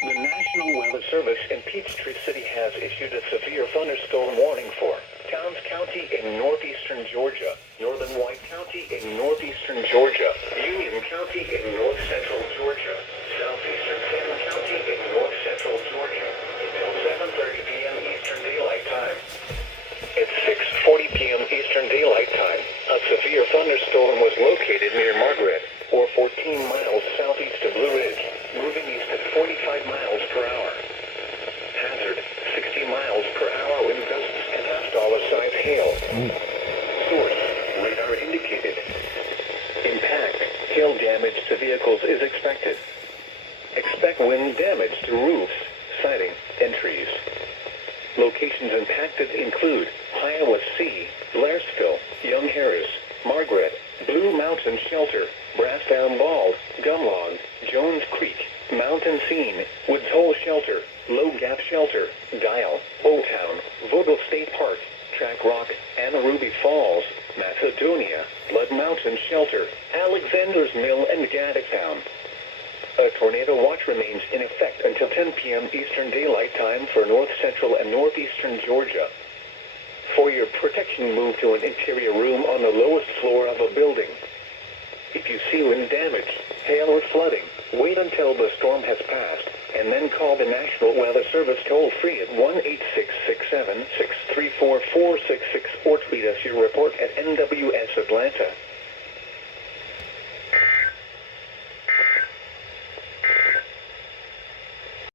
The National Weather Service in Peachtree City has issued a severe thunderstorm warning for Towns County in northeastern Georgia, Northern White County in northeastern Georgia, Union County in north central Georgia, southeastern Cannon County in north central Georgia, until 7:30 p.m. Eastern Daylight Time. At 6:40 p.m. Eastern Daylight Time, a severe thunderstorm was located near Margaret, or 14 miles southeast of Blue Ridge, moving east at 45 miles per hour. Hazard, 60 miles per hour wind gusts and half-dollar-size hail. Source, radar indicated. Impact, hail damage to vehicles is expected. Expect wind damage to roofs, siding, and trees. Locations impacted include Iowa C, Blairsville, Young Harris, Margaret, Blue Mountain Shelter, Brass Down Bald, Gumlog, Jones Creek, Mountain Scene, Woods Hole Shelter, Low Gap Shelter, Dial, Old Town, Vogel State Park, Track Rock, Anna Ruby Falls, Macedonia, Blood Mountain Shelter, Alexander's Mill, and Gaddetown. A tornado watch remains in effect until 10 p.m. Eastern Daylight Time for north central and northeastern Georgia. For your protection, move to an interior room on the lowest floor of a building. If you see wind damage, hail, or flooding, wait until the storm has passed, and then call the National Weather Service toll-free at 1-866-7-634-466 or tweet us your report at NWS Atlanta.